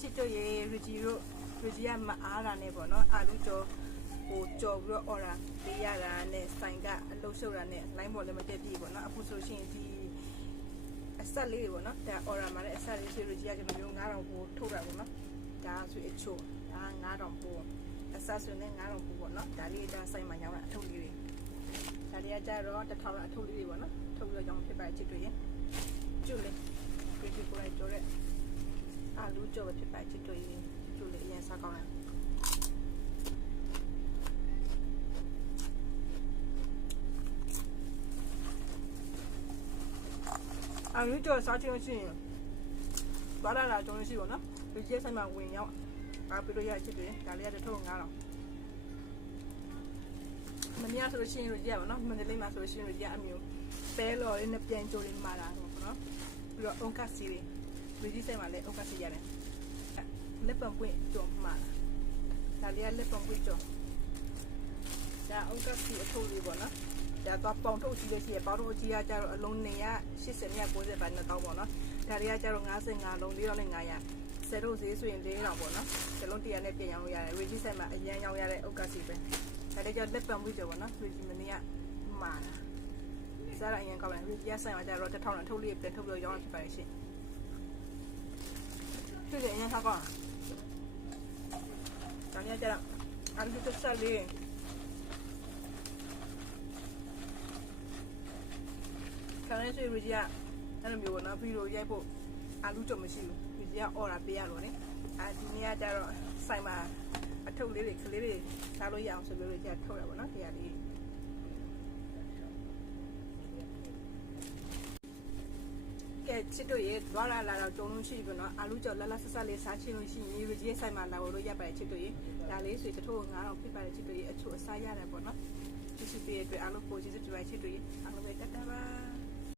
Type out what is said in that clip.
ချစ်တို့ရေရကြီးကမအားတာနဲ့ပေါ့နော်အာလူကြောဟိုကြော်ပြီးတော့အော်တာပေးရတာနဲ့ဆိုင်ကအလှုပ်ရှုပ်တာနဲ့လိုင်းပေါ်လည်းမတက်ပြီပေါ့နော်အခုဆိုရှင်ဒီအဆက်လေးတွေပေါ့နော်ဒါအော်ရာမှာလည်းအဆက်လေးဆိုရကြီးကကျွန်တော်မျိုး9000ပို့ထုတ်တာပေါ့နော်ဒါဆိုအချို့ဒါ9000ပို့အဆက်ဆိုရင်9000ပို့ပေါ့နော်ဒါလေးဒါဆိုင်မှာရောင်းတာအထုပ်လေးတွေဒါတွေကကြတော့1000အထုပ်လေးတွေပေါ့နော်ထုတ်ပြီးတော့ရောင်းဖြစ်ပါချစ်တို့ရေကျွလေဒီကိုလိုက်ကြော်တဲ့အာလူကြော်ပဲဖြစ်ပါချစ်တို့ရေကျွလေအရင်စားကောင်းတယ်အာလူကြော်စားချင်လို့ရှိရင်ဘာလာကြုံလို့ရှိပါနော်ဒီကျဲဆိုင်မှာဝင်ရောက်အားပြလို့ရချစ်တွေဒါလေးကတစ်ထုပ်9000မမြဆိုလို့ရှိရင်တို့ကြည့်ရပါနော်မန္တလေးမှာဆိုလို့ရှိရင်တို့ကြအမျိုးပဲလော်လေးနဲ့ပြန်ကြိုလေးမှာတာပေါ့နော်ပြီးတော့အုံကစီလေးဒီဒီဆိုင်မှာလည်းအုံကစီရတယ်လက်ပံပွင့်ကြော်မှာဒါလေးကလက်ပံပွင့်ကြော်ဒါအုံကစီအထုပ်လေးပေါ့နော်ဒါတော့ပေါင်ထုတ်ကြီးလို့ရှိရပေါင်ထုတ်ကြီးကကြတော့အလုံးနေရ80မြတ်90ပါနဲ့တောင်းပေါ့နော်ဒါတွေကကြတော့55လုံး4500ဆယ်တို့ဈေးဆိုရင်4000ပေါ့နော်ဇလုံး100နဲ့ပြင်ရောင်းလို့ရတယ်ရီကြီးဆိုင်မှာအရန်ရောင်းရတဲ့အုတ်ကစီပဲဒါလေးကြလက်ပံပွင့်ကြော်ပေါ့နော်ရီကြီးမနေ့ကမှာစားရအရင်ကောင်းတယ်ရီကြီးဆိုင်မှာကြတော့1000အထုပ်လေးပြန်ထုတ်ပြီးရောင်းရဖြစ်ပါရဲ့ရှင်သူကအရင်ထားကောင်းဒါမျိုးကြတော့အန်ဒီတက်ဆက်လေးခါလေးဆိုရီကြီးကအဲ့လိုမျိုးပေါ့နော်ဗီဒီယိုရိုက်ဖို့အာလူကြုံမရှိဘူးရီကြီးကအော်တာပေးရတော့လေဒီနေ့ကကြတော့ဆိုင်မှာအထုပ်လေးတွေကလေးတွေစားလို့ရအောင်ဆိုပြီးရီကြီးကထုတ်ရပါတော့ဒီဟာလေးကဲချစ်တို့ရေသွားလာတော့ကြုံလို့ရှိပြီနော်အာလူကြော်လက်ဆက်လေးစားချင်လို့ရှိရင်ရီကြီးဆိုင်မှာလာလို့ရပါတယ်ချစ်တို့ရေဒါလေးဆိုတထိုး9000ဖြစ်ပါတယ်ချစ်တို့ရေအချို့အစားရတယ်ပေါ့နော်ချစ်စီပေးအတွက်အားလုံးကိုကျေးဇူးတင်ပါတယ်ချစ်တို့ရေအားလုံးပဲတက်တာပါ